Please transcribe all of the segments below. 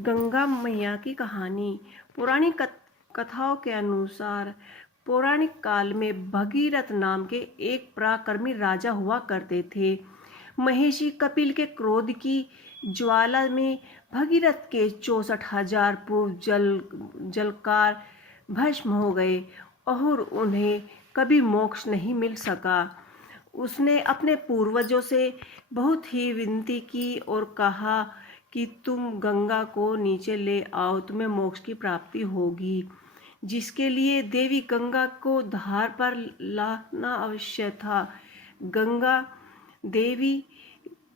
गंगा मैया की कहानी। पौराणिक कथाओं के अनुसार पौराणिक काल में भगीरथ नाम के एक पराक्रमी राजा हुआ करते थे। महिषी कपिल के क्रोध की ज्वाला में भगीरथ के 64,000 पूर्व जलकार भस्म हो गए और उन्हें कभी मोक्ष नहीं मिल सका। उसने अपने पूर्वजों से बहुत ही विनती की और कहा कि तुम गंगा को नीचे ले आओ, तुम्हें मोक्ष की प्राप्ति होगी। जिसके लिए देवी गंगा को धार पर लाना अवश्य था। गंगा देवी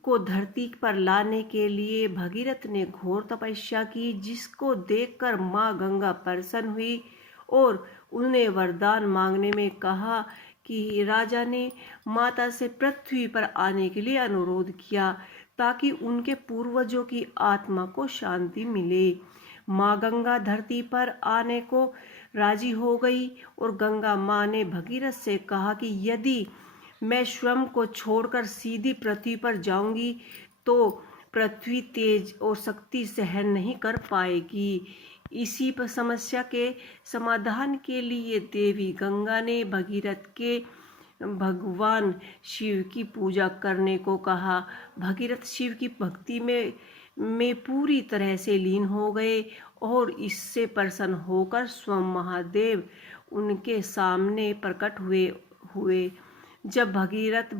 को धरती पर लाने के लिए भगीरथ ने घोर तपस्या की, जिसको देखकर माँ गंगा प्रसन्न हुई और उन्हें वरदान मांगने में कहा कि राजा ने माता से पृथ्वी पर आने के लिए अनुरोध किया ताकि उनके पूर्वजों की आत्मा को शांति मिले। माँ गंगा धरती पर आने को राजी हो गई और गंगा माँ ने भगीरथ से कहा कि यदि मैं स्वयं को छोड़कर सीधी पृथ्वी पर जाऊंगी तो पृथ्वी तेज और शक्ति सहन नहीं कर पाएगी। इसी पर समस्या के समाधान के लिए देवी गंगा ने भगीरथ के भगवान शिव की पूजा करने को कहा। भगीरथ शिव की भक्ति में पूरी तरह से लीन हो गए और इससे प्रसन्न होकर स्वयं महादेव उनके सामने प्रकट हुए। जब भगीरथ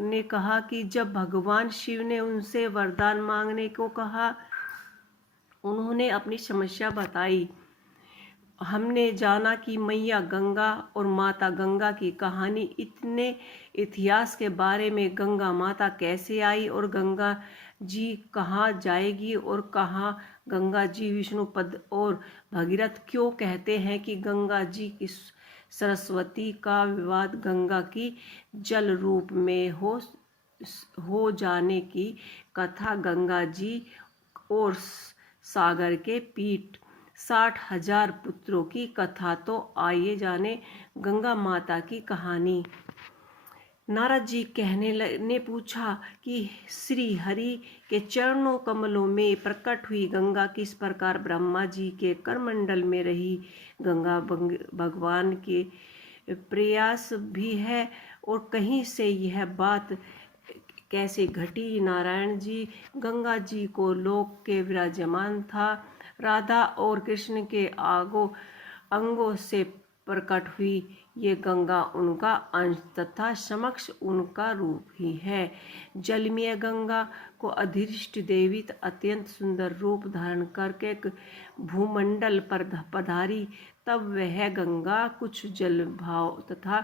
ने कहा कि जब भगवान शिव ने उनसे वरदान मांगने को कहा, उन्होंने अपनी समस्या बताई। हमने जाना कि मैया गंगा और माता गंगा की कहानी, इतने इतिहास के बारे में, गंगा माता कैसे आई और गंगा जी कहाँ जाएगी और कहाँ गंगा जी विष्णु पद, और भगीरथ क्यों कहते हैं कि गंगा जी की सरस्वती का विवाद गंगा की जल रूप में हो जाने की कथा, गंगा जी और सागर के पीठ 60,000 पुत्रों की कथा। तो आइए जाने गंगा माता की कहानी। नारद जी ने पूछा कि श्री हरि के चरणों कमलों में प्रकट हुई गंगा किस प्रकार ब्रह्मा जी के करमंडल में रही। गंगा भगवान के प्रयास भी है और कहीं से यह बात कैसे घटी। नारायण जी गंगा जी को लोक के विराजमान था। राधा और कृष्ण के अंगों से प्रकट हुई ये गंगा उनका अंश तथा समक्ष उनका रूप ही है। जलमय गंगा को अधिष्ठ देवी अत्यंत सुंदर रूप धारण करके भूमंडल पर पधारी। तब वह गंगा कुछ जल भाव तथा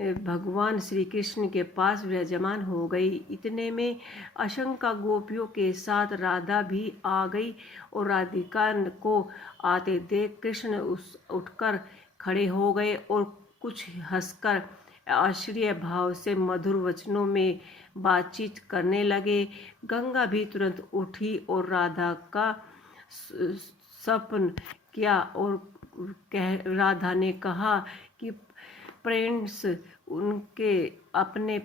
भगवान श्री कृष्ण के पास विराजमान हो गई। इतने में असंख्य गोपियों के साथ राधा भी आ गई और राधिका को आते देख कृष्ण उठकर खड़े हो गए और कुछ हंसकर आश्चर्य भाव से मधुर वचनों में बातचीत करने लगे। गंगा भी तुरंत उठी और राधा का स्वप्न किया और राधा ने कहा कि प्रिंस, उनके अपने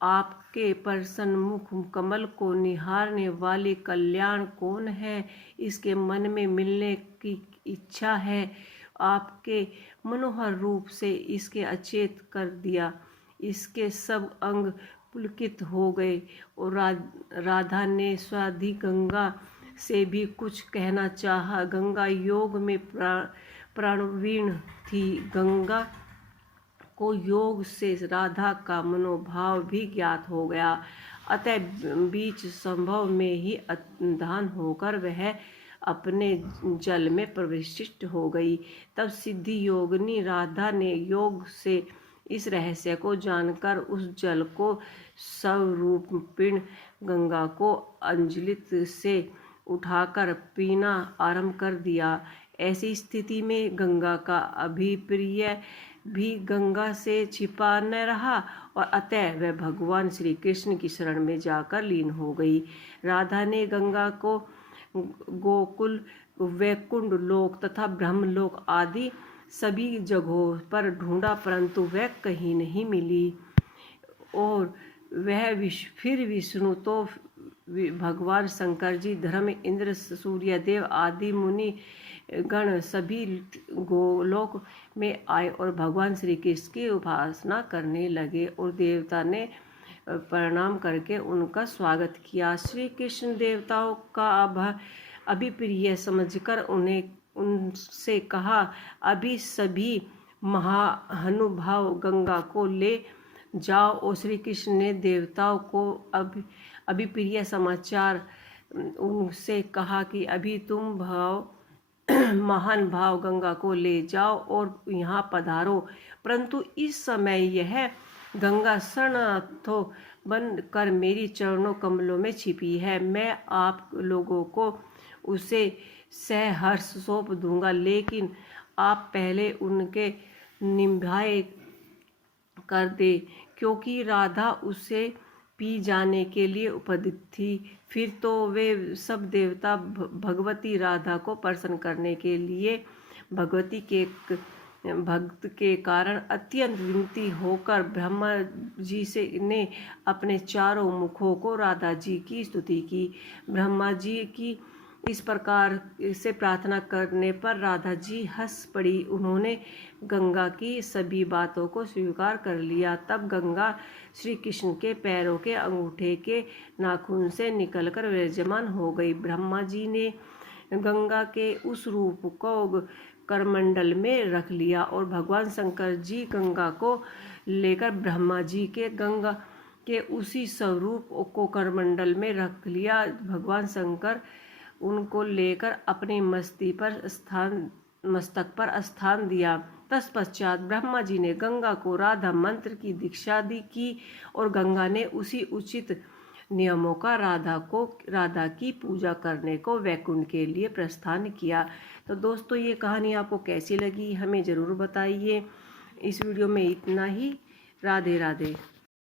आपके प्रसन्न मुख कमल को निहारने वाले कल्याण कौन है, इसके मन में मिलने की इच्छा है। आपके मनोहर रूप से इसके अचेत कर दिया। इसके सब अंग पुलकित हो गए और राधा ने स्वाधि गंगा से भी कुछ कहना चाहा। गंगा योग में प्राणवीण थी। गंगा को योग से राधा का मनोभाव भी ज्ञात हो गया। अतः बीच संभव में ही अंधान होकर वह अपने जल में प्रविष्ट हो गई। तब सिद्धि योगिनी राधा ने योग से इस रहस्य को जानकर उस जल को स्वरूपिण गंगा को अंजलित से उठाकर पीना आरंभ कर दिया। ऐसी स्थिति में गंगा का अभिप्रिय भी गंगा से छिपा न रहा और अतः वह भगवान श्री कृष्ण की शरण में जाकर लीन हो गई। राधा ने गंगा को गोकुल, वैकुंठ लोक तथा ब्रह्मलोक आदि सभी जगहों पर ढूंढा, परंतु वह कहीं नहीं मिली। और वह फिर विष्णु तो भगवान शंकर जी, धर्म, इंद्र, सूर्यदेव आदि मुनि गण सभी गोलोक में आए और भगवान श्री कृष्ण की उपासना करने लगे और देवता ने प्रणाम करके उनका स्वागत किया। श्री कृष्ण देवताओं का अभिप्रिय समझकर उनसे कहा, अभी सभी महानुभाव गंगा को ले जाओ। और श्री कृष्ण ने देवताओं को अभिप्रिय समाचार उनसे कहा कि अभी तुम महान भाव गंगा को ले जाओ और यहाँ पधारो। परंतु इस समय यह गंगा शरणार्थों बन कर मेरी चरणों कमलों में छिपी है। मैं आप लोगों को उसे सहर्ष सौंप दूंगा, लेकिन आप पहले उनके निभाए कर दे, क्योंकि राधा उसे पी जाने के लिए उपस्थित थी। फिर तो वे सब देवता भगवती राधा को प्रसन्न करने के लिए भगवती के भक्त के कारण अत्यंत विनती होकर ब्रह्मा जी ने अपने चारों मुखों को राधा जी की स्तुति की। ब्रह्मा जी की इस प्रकार से प्रार्थना करने पर राधा जी हंस पड़ी। उन्होंने गंगा की सभी बातों को स्वीकार कर लिया। तब गंगा श्री कृष्ण के पैरों के अंगूठे के नाखून से निकलकर विराजमान हो गई। ब्रह्मा जी ने गंगा के उस रूप को करमंडल में रख लिया और भगवान शंकर जी गंगा को लेकर ब्रह्मा जी के गंगा के उसी स्वरूप को करमंडल में रख लिया। भगवान शंकर उनको लेकर अपने मस्तक पर स्थान दिया। तत्पश्चात ब्रह्मा जी ने गंगा को राधा मंत्र की दीक्षा दी की और गंगा ने उसी उचित नियमों का राधा की पूजा करने को वैकुंठ के लिए प्रस्थान किया। तो दोस्तों, ये कहानी आपको कैसी लगी हमें ज़रूर बताइए। इस वीडियो में इतना ही। राधे राधे।